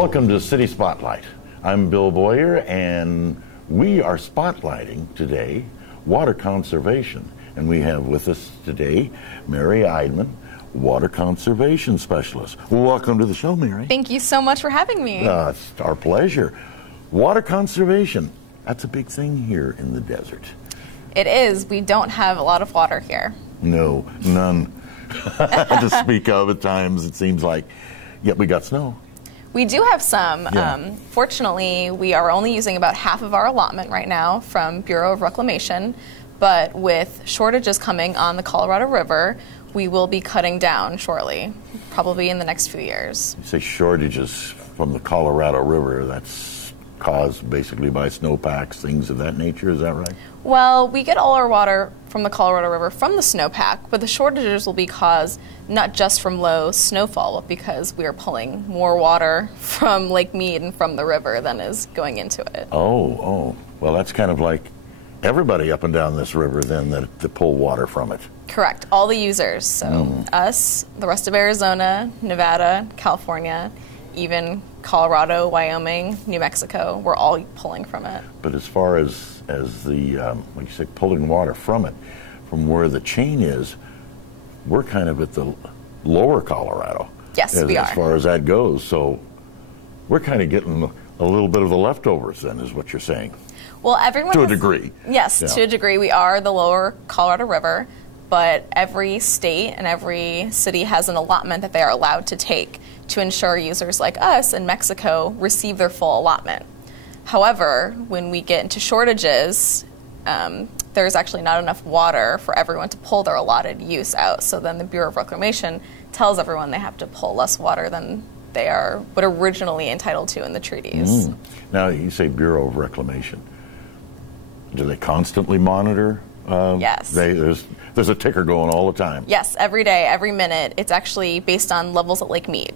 Welcome to City Spotlight. I'm Bill Boyer, and we are spotlighting today water conservation. And we have with us today Mary Eidmann, water conservation specialist. Welcome to the show, Mary. Thank you so much for having me. It's our pleasure. Water conservation, that's a big thing here in the desert. It is. We don't have a lot of water here. No, none to speak of at times, it seems like. Yet we got snow. We do have some. Yeah. Fortunately, we are only using about half of our allotment right now from Bureau of Reclamation, but with shortages coming on the Colorado River, we will be cutting down shortly, probably in the next few years. You say shortages from the Colorado River, that's caused basically by snowpacks, things of that nature, is that right? Well, we get all our water from the Colorado River from the snowpack, but the shortages will be caused not just from low snowfall, but because we are pulling more water from Lake Mead and from the river than is going into it. Oh, well, that's kind of like everybody up and down this river then that pull water from it. Correct, all the users. So us, the rest of Arizona, Nevada, California, even Colorado, Wyoming, New Mexico, we're all pulling from it. But as far as the, like you said, pulling water from it, from where the chain is, we're kind of at the lower Colorado. Yes, we are. As far as that goes. So we're kind of getting a little bit of the leftovers then, is what you're saying. Well, everyone to a degree. Yes, yeah. To a degree. We are the lower Colorado River, but every state and every city has an allotment that they are allowed to take to ensure users like us in Mexico receive their full allotment. However, when we get into shortages, there's actually not enough water for everyone to pull their allotted use out. So then the Bureau of Reclamation tells everyone they have to pull less water than they are but originally entitled to in the treaties. Now, you say Bureau of Reclamation. Do they constantly monitor? Yes. There's a ticker going all the time. Yes, every day, every minute. It's actually based on levels at Lake Mead.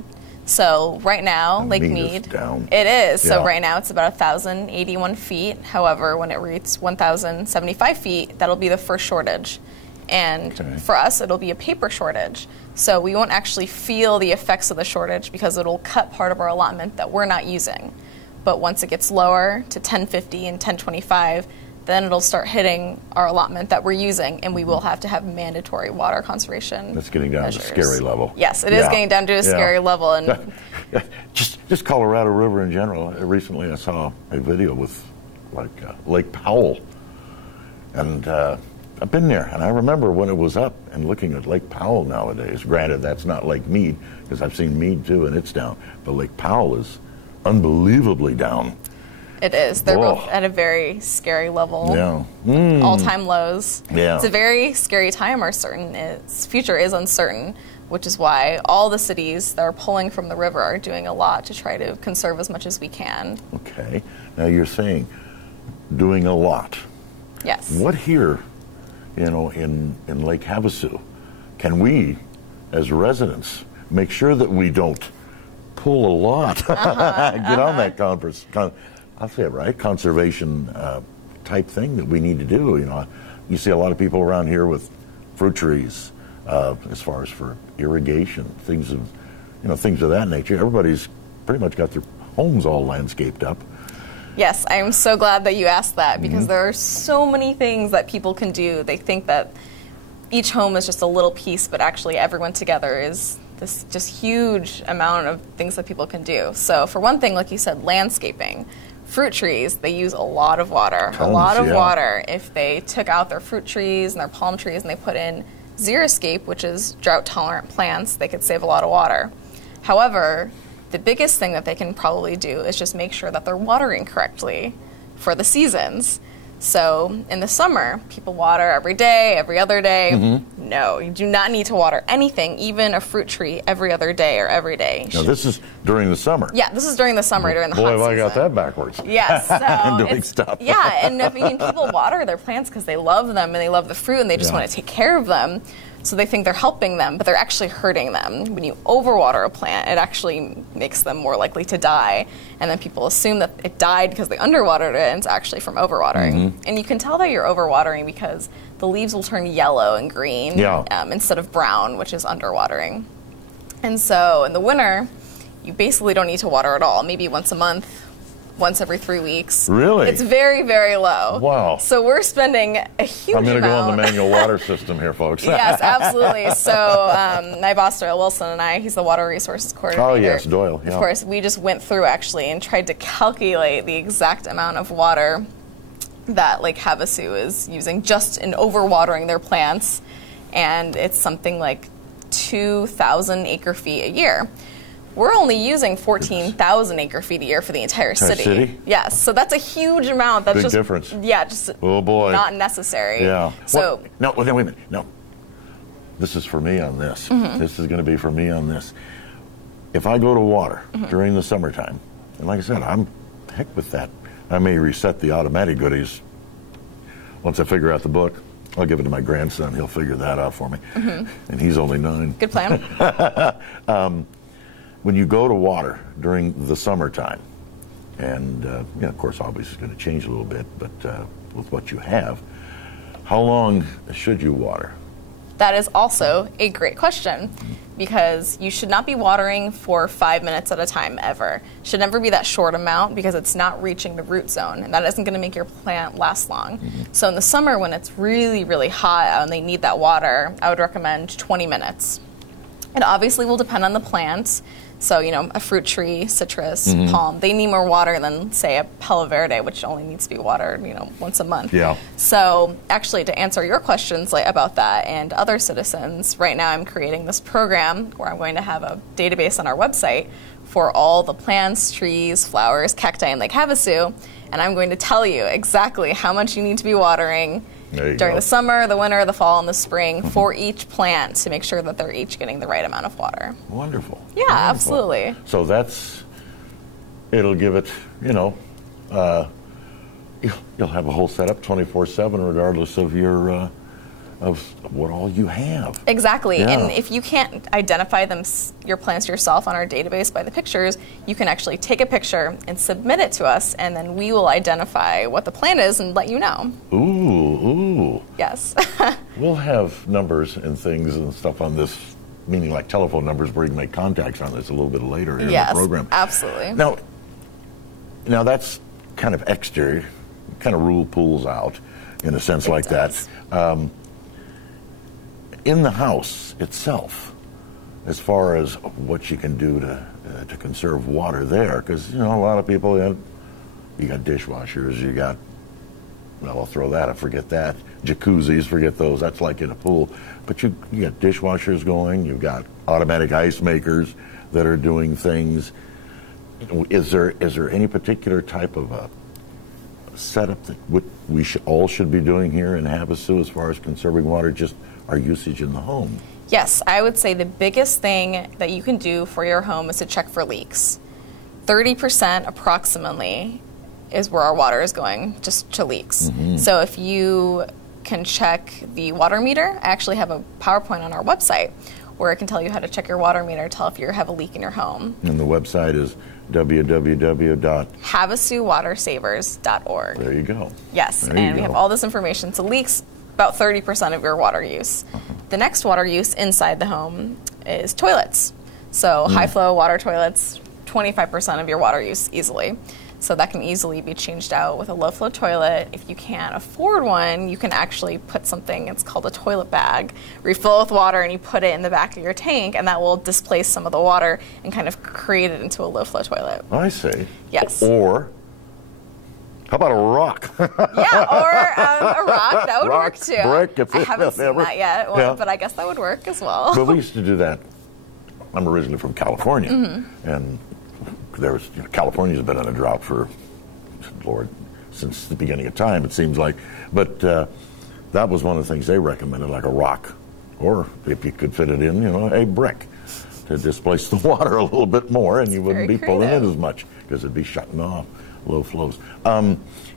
So right now, And Lake Mead is down. It is. Yeah. So right now it's about 1,081 feet. However, when it reaches 1,075 feet, that'll be the first shortage. And for us, it'll be a paper shortage. So we won't actually feel the effects of the shortage because it'll cut part of our allotment that we're not using. But once it gets lower to 1050 and 1025, then it'll start hitting our allotment that we're using, and we will have to have mandatory water conservation. That's getting down measures. to scary level. Yes, it is getting down to a scary level. And just Colorado River in general. Recently I saw a video with Lake Powell, and I've been there, and I remember when it was up and looking at Lake Powell nowadays. Granted, that's not Lake Mead, because I've seen Mead too, and it's down. But Lake Powell is unbelievably down. It is. They're both at a very scary level. Yeah. All-time lows. Yeah. It's a very scary time. Our future is uncertain, which is why all the cities that are pulling from the river are doing a lot to try to conserve as much as we can. Okay. Now you're saying doing a lot. Yes. What here, in Lake Havasu, can we, as residents, make sure that we don't pull a lot? Get on that I'll say it right, conservation type thing that we need to do. You see a lot of people around here with fruit trees, as far as for irrigation, things of that nature. Everybody's pretty much got their homes all landscaped up. Yes, I am so glad that you asked that, because there are so many things that people can do. They think that each home is just a little piece, but actually everyone together is this just huge amount of things that people can do. So for one thing, like you said, landscaping. Fruit trees, they use a lot of water. Tons, a lot of water. If they took out their fruit trees and their palm trees and they put in xeriscape, which is drought-tolerant plants, they could save a lot of water. However, the biggest thing that they can probably do is just make sure that they're watering correctly for the seasons. So in the summer, people water every day, every other day. No, you do not need to water anything, even a fruit tree, every other day or every day. Now this is during the summer. Yeah, this is during the summer, during the hot season. Boy, have I got that backwards. Yes. So doing stuff. Yeah, and people water their plants because they love them and they love the fruit and they just want to take care of them. So they think they're helping them, but they're actually hurting them. When you overwater a plant, it actually makes them more likely to die. And then people assume that it died because they underwatered it, and it's actually from overwatering. And you can tell that you're overwatering because the leaves will turn yellow and green instead of brown, which is underwatering. And so in the winter, you basically don't need to water at all. Maybe once a month, once every 3 weeks. Really? It's very, very low. Wow. So we're spending a huge amount. I'm going to go on the manual water system here, folks. Yes, absolutely. So my boss, Doyle Wilson, and I, he's the water resources coordinator. Oh, yes, Doyle. Yeah. Of course, we just went through, actually, and tried to calculate the exact amount of water that Lake Havasu is using just in overwatering their plants. And it's something like 2,000 acre-feet a year. We're only using 14,000 acre-feet a year for the entire city. Yes, so that's a huge amount. That's Big just difference. Yeah, just oh boy, not necessary. Yeah. So no, wait a minute. No, this is for me on this. This is going to be for me on this. If I go to water during the summertime, and like I said, I'm heck with that. I may reset the automatic goodies once I figure out the book. I'll give it to my grandson. He'll figure that out for me, and he's only 9. Good plan. When you go to water during the summertime, and of course, obviously it's going to change a little bit, but with what you have, how long should you water? That is also a great question, because you should not be watering for 5 minutes at a time ever. Should never be that short amount, because it's not reaching the root zone, and that isn't going to make your plant last long. So in the summer, when it's really, really hot out and they need that water, I would recommend 20 minutes. It obviously will depend on the plant. So, a fruit tree, citrus, palm, they need more water than, say, a Palo Verde, which only needs to be watered, once a month. Yeah. So, actually, to answer your questions about that and other citizens, right now I'm creating this program where I'm going to have a database on our website for all the plants, trees, flowers, cacti in Lake Havasu, and I'm going to tell you exactly how much you need to be watering during the summer, the winter, the fall, and the spring for each plant to make sure that they're each getting the right amount of water. Wonderful. Yeah, Wonderful. absolutely. So it'll give it, you'll have a whole setup 24/7 regardless of your, of what all you have. Exactly. Yeah. And if you can't identify your plants yourself on our database by the pictures, you can actually take a picture and submit it to us, and then we will identify what the plant is and let you know. Ooh. Yes. We'll have numbers and things and stuff on this, meaning like telephone numbers where you can make contacts on this a little bit later in the program. Absolutely. Now that's kind of exterior, kind of rule pools out in a sense like that. In the house itself, as far as what you can do to conserve water there, because a lot of people, you got dishwashers, you got, I'll throw that, I forget that, jacuzzis, forget those, that's like in a pool, but you got dishwashers going, you've got automatic ice makers that are doing things. Is there any particular type of a setup that we all should be doing here in Havasu as far as conserving water, just our usage in the home? Yes, I would say the biggest thing that you can do for your home is to check for leaks. 30% approximately is where our water is going, just to leaks. So if you can check the water meter, I actually have a PowerPoint on our website where it can tell you how to check your water meter, tell if you have a leak in your home. And the website is www.havasuwatersavers.org. There you go. Yes, we have all this information. So leaks, about 30% of your water use. The next water use inside the home is toilets. So high flow water toilets, 25% of your water use easily. So that can easily be changed out with a low flow toilet. If you can't afford one, you can actually put something, it's called a toilet bag, refill with water and you put it in the back of your tank, and that will displace some of the water and kind of create it into a low flow toilet. I see. Yes. Or how about a rock? Yeah, or a rock. That would work too. Brick, I haven't seen that yet, but I guess that would work as well. But we used to do that. I'm originally from California, and California's been in a drought for, Lord, since the beginning of time, it seems like. But that was one of the things they recommended, like a rock, or if you could fit it in, a brick to displace the water a little bit more, and you wouldn't be pulling in as much because it'd be shutting off. Low flows.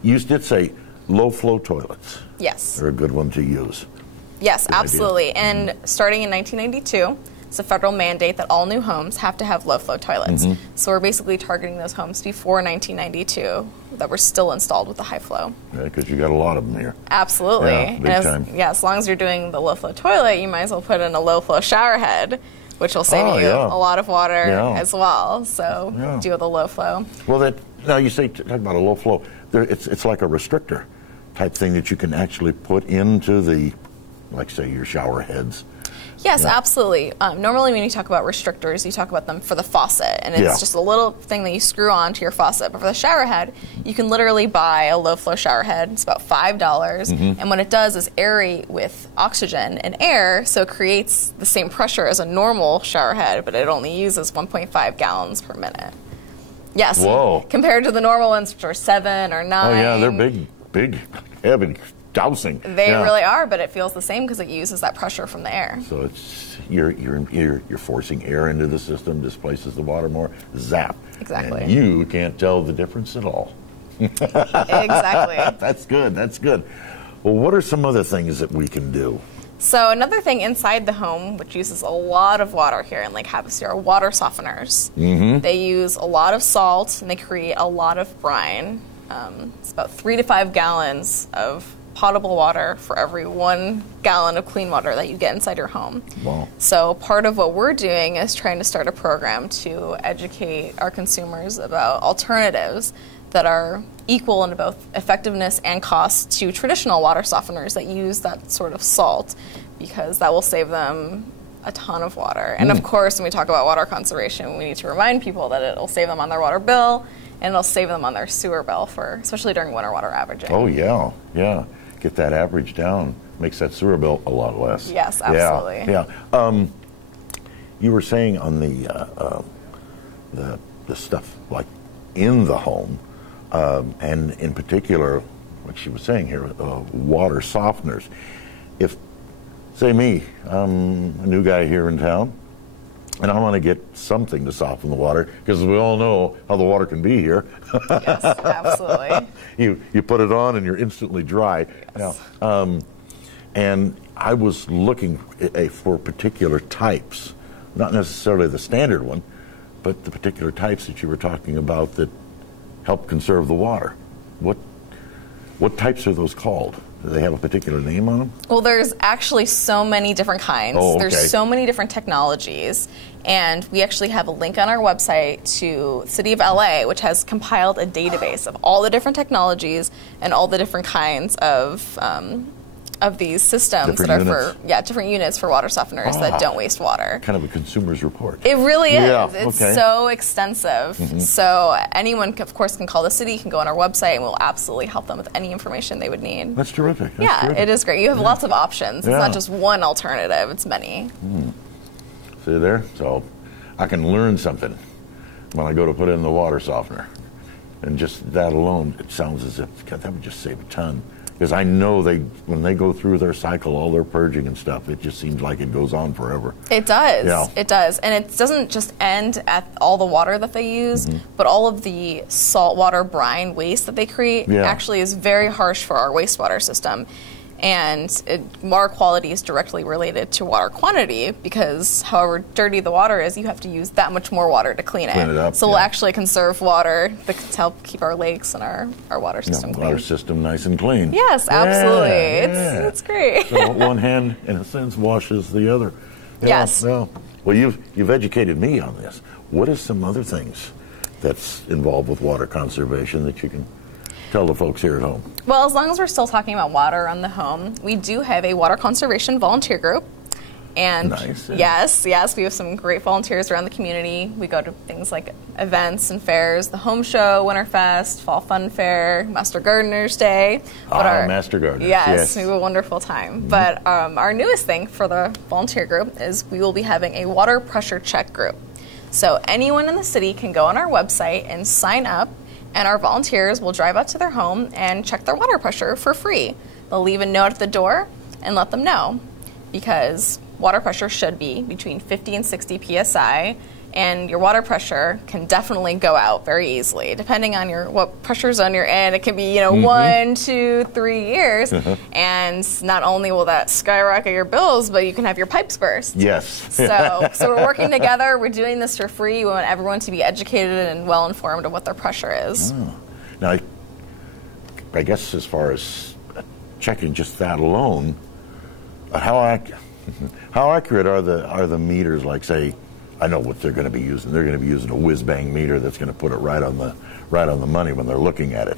You did say low flow toilets. Yes. They're a good one to use. Yes, good absolutely. Idea. And starting in 1992, it's a federal mandate that all new homes have to have low flow toilets. So we're basically targeting those homes before 1992 that were still installed with the high flow. Yeah, because you got a lot of them here. Absolutely. Yeah, big time. As long as you're doing the low flow toilet, you might as well put in a low flow shower head. which will save you a lot of water as well. So do the low flow. Well, now you talk about a low flow. It's like a restrictor type thing that you can actually put into the, like say, your shower heads. Yes, absolutely. Normally when you talk about restrictors, you talk about them for the faucet, and it's just a little thing that you screw onto your faucet. But for the shower head, you can literally buy a low-flow shower head. It's about $5, and what it does is aerate with oxygen and air, so it creates the same pressure as a normal shower head, but it only uses 1.5 gallons per minute. Yes, compared to the normal ones, which are 7 or 9. Oh yeah, they're big, heavy. Dousing. They really are, but it feels the same because it uses that pressure from the air. So it's you're forcing air into the system, displaces the water more. Zap. Exactly. And you can't tell the difference at all. Exactly. That's good. That's good. Well, what are some other things that we can do? So another thing inside the home, which uses a lot of water here in Lake Havasu, are water softeners. They use a lot of salt and they create a lot of brine. It's about 3 to 5 gallons of potable water for every 1 gallon of clean water that you get inside your home. Wow. So part of what we're doing is trying to start a program to educate our consumers about alternatives that are equal in both effectiveness and cost to traditional water softeners that use that sort of salt, because that will save them a ton of water. And of course, when we talk about water conservation, we need to remind people that it'll save them on their water bill and it'll save them on their sewer bill, especially during winter water averaging. Oh yeah. Get that average down, makes that sewer bill a lot less. Yes, absolutely. Yeah. You were saying on the stuff like in the home, and in particular, like she was saying here, water softeners. If, say me, I'm a new guy here in town, and I want to get something to soften the water, because we all know how the water can be here. Yes, absolutely. You put it on and you're instantly dry. Yes. And I was looking for particular types, not necessarily the standard one, but the particular types that you were talking about that help conserve the water. What types are those called? Do they have a particular name on them? Well, there's actually so many different kinds. Oh, okay. There's so many different technologies. And we actually have a link on our website to City of LA, which has compiled a database of all the different technologies and all the different kinds of these systems Different that are units. different units for water softeners that don't waste water. Kind of a consumer's report. It really is. Yeah, It's okay. so extensive. So anyone, of course, can call the city, can go on our website, and we'll absolutely help them with any information they would need. That's terrific. It is great. You have lots of options. It's not just one alternative. It's many. See there? So I can learn something when I go to put in the water softener. And just that alone, it sounds as if, God, that would just save a ton. Because I know when they go through their cycle, all their purging and stuff, it just seems like it goes on forever. It does. Yeah. It does. And it doesn't just end at all the water that they use, but all of the saltwater brine waste that they create actually is very harsh for our wastewater system. And water quality is directly related to water quantity, because however dirty the water is, you have to use that much more water to clean it up. So we'll actually conserve water to help keep our lakes and our water system clean. Water system nice and clean. Yes, absolutely. Yeah. It's great. So one hand, in a sense, washes the other. Yes. Well, you've educated me on this. What are some other things that's involved with water conservation that you can tell the folks here at home? Well, as long as we're still talking about water on the home, we do have a water conservation volunteer group. And nice. yes, we have some great volunteers around the community. We go to things like events and fairs, the Home Show, Winterfest, Fall Fun Fair, Master Gardener's Day. Master Gardeners. Yes. We have a wonderful time. But our newest thing for the volunteer group is we will be having a water pressure check group. So anyone in the city can go on our website and sign up, and our volunteers will drive out to their home and check their water pressure for free. They'll leave a note at the door and let them know, because water pressure should be between 50 and 60 psi, and your water pressure can definitely go out very easily, depending on what pressure's on your end. It can be 1, 2, 3 years, and not only will that skyrocket your bills, but you can have your pipes burst. Yes. So we're working together. We're doing this for free. We want everyone to be educated and well informed of what their pressure is. Now, I guess as far as checking just that alone, How accurate are the meters? Like, say, I know what they're going to be using. They're going to be using a whiz-bang meter that's going to put it right on the money when they're looking at it.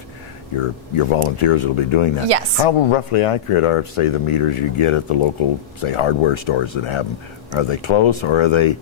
Your volunteers will be doing that. Yes. How roughly accurate are, say, the meters you get at the local, say, hardware stores that have them? Are they close, or are they?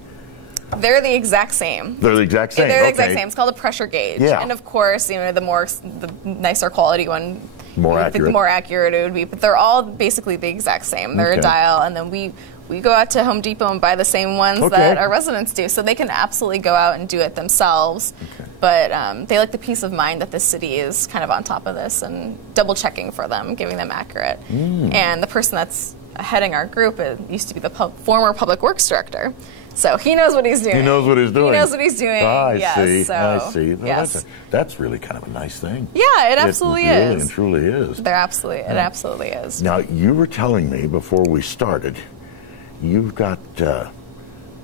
They're the exact same. They're the exact same. They're the exact same. It's called a pressure gauge. Yeah. And of course, the nicer quality one, more accurate. The more accurate it would be. But they're all basically the exact same. They're a dial, and then we go out to Home Depot and buy the same ones that our residents do, so they can absolutely go out and do it themselves. Okay. But they like the peace of mind that the city is kind of on top of this and double checking for them, giving them accurate. And the person that's heading our group used to be the former public works director. So he knows what he's doing. He knows what he's doing. He knows what he's doing. I see. Well, yes. That's really kind of a nice thing. Yeah, it absolutely is. It really and truly is. It absolutely is. Now, you were telling me before we started, you've got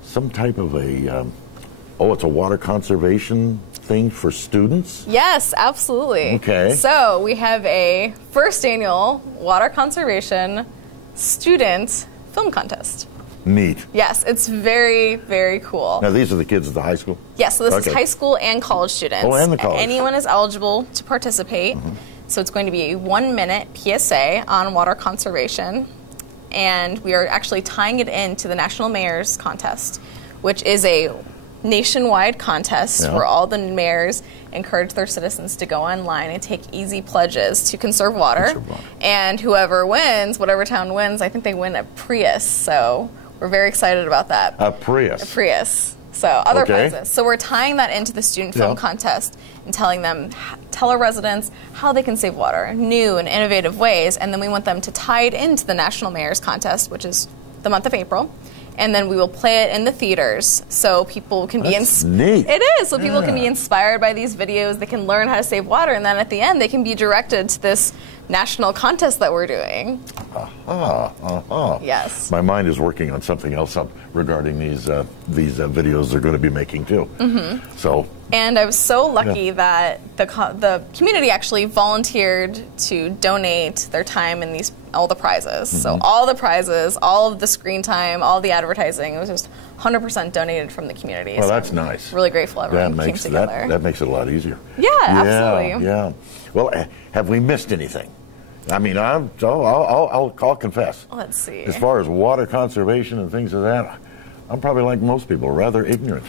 some type of it's a water conservation thing for students? Yes, absolutely. Okay. So we have a first annual water conservation student film contest. Neat. Yes, it's very, very cool. Now, these are the kids at the high school? Yes, so this is high school and college students. Oh, and the college. Anyone is eligible to participate. So it's going to be a 1-minute PSA on water conservation. And we are actually tying it into the National Mayor's Contest, which is a nationwide contest where all the mayors encourage their citizens to go online and take easy pledges to conserve water. And whoever wins, whatever town wins, I think they win a Prius. So we're very excited about that. A Prius. A Prius. So other prizes. So we're tying that into the student film contest and tell our residents how they can save water, new and innovative ways, and then we want them to tie it into the National Mayor's Contest, which is the month of April. And then we will play it in the theaters so people can be neat. It is. So people can be inspired by these videos. They can learn how to save water, and then at the end they can be directed to this national contest that we're doing. Yes. My mind is working on something else regarding these videos they're going to be making too. So. And I was so lucky that the community actually volunteered to donate their time in all the prizes. So all the prizes, all of the screen time, all the advertising, it was just 100% donated from the community. Well, so that's I'm nice. Really grateful everyone came together. That makes it a lot easier. Yeah, absolutely. Yeah. Well, have we missed anything? I mean, I'll confess. Let's see. As far as water conservation and things of that, I'm probably like most people, rather ignorant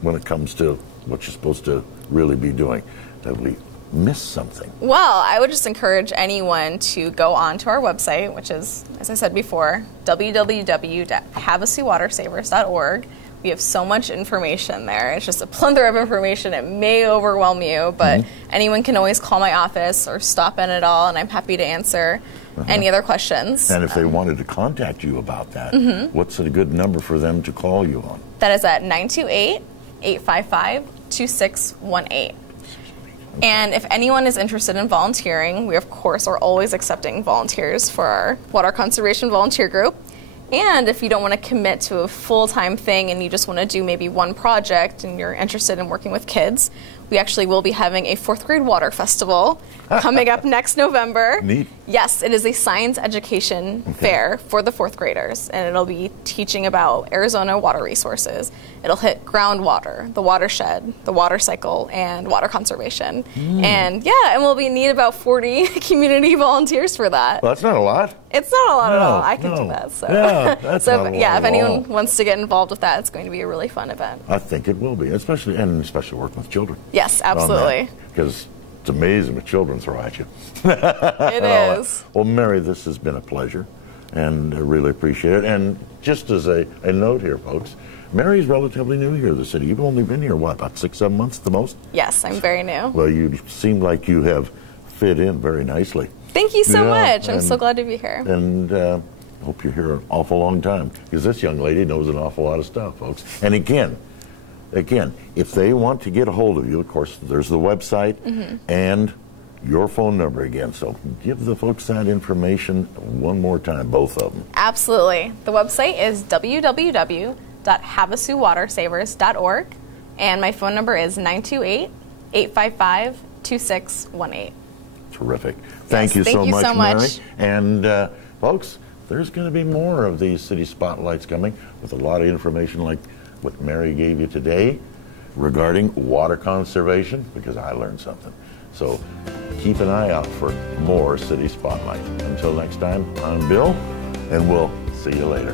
when it comes to what you're supposed to really be doing. Have we missed something? Well, I would just encourage anyone to go on to our website, which is, as I said before, www.havasuwatersavers.org. We have so much information there. It's just a plethora of information. It may overwhelm you, but anyone can always call my office or stop in at all, and I'm happy to answer any other questions. And if they wanted to contact you about that, what's a good number for them to call you on? That is at 928-855-2618. And if anyone is interested in volunteering, we of course are always accepting volunteers for our water conservation volunteer group. And if you don't want to commit to a full-time thing and you just want to do maybe one project and you're interested in working with kids, we actually will be having a 4th grade water festival coming up next November. Neat. Yes, it is a science education fair for the 4th graders, and it'll be teaching about Arizona water resources. It'll hit groundwater, the watershed, the water cycle, and water conservation. And and we'll need about 40 community volunteers for that. Well, that's not a lot. It's not a lot at all. I can do that. So. Yeah, that's not a lot if anyone wants to get involved with that, it's going to be a really fun event. I think it will be, especially working with children. Yes, absolutely. Because it's amazing what children throw at you. It is. Well, Mary, this has been a pleasure, and I really appreciate it. And just as a note here, folks, Mary's relatively new here to the city. You've only been here, about 6-7 months at the most? Yes, I'm very new. Well, you seem like you have fit in very nicely. Thank you so much. I'm so glad to be here. And I hope you're here an awful long time, because this young lady knows an awful lot of stuff, folks. And again, if they want to get a hold of you, of course, there's the website and your phone number again. So give the folks that information one more time, both of them. Absolutely. The website is www.havasuwatersavers.org, and my phone number is 928-855-2618. Terrific. Thank you so much, Mary. And folks, there's going to be more of these city spotlights coming with a lot of information like what Mary gave you today regarding water conservation, because I learned something. So keep an eye out for more city spotlight. Until next time, I'm Bill, and we'll see you later.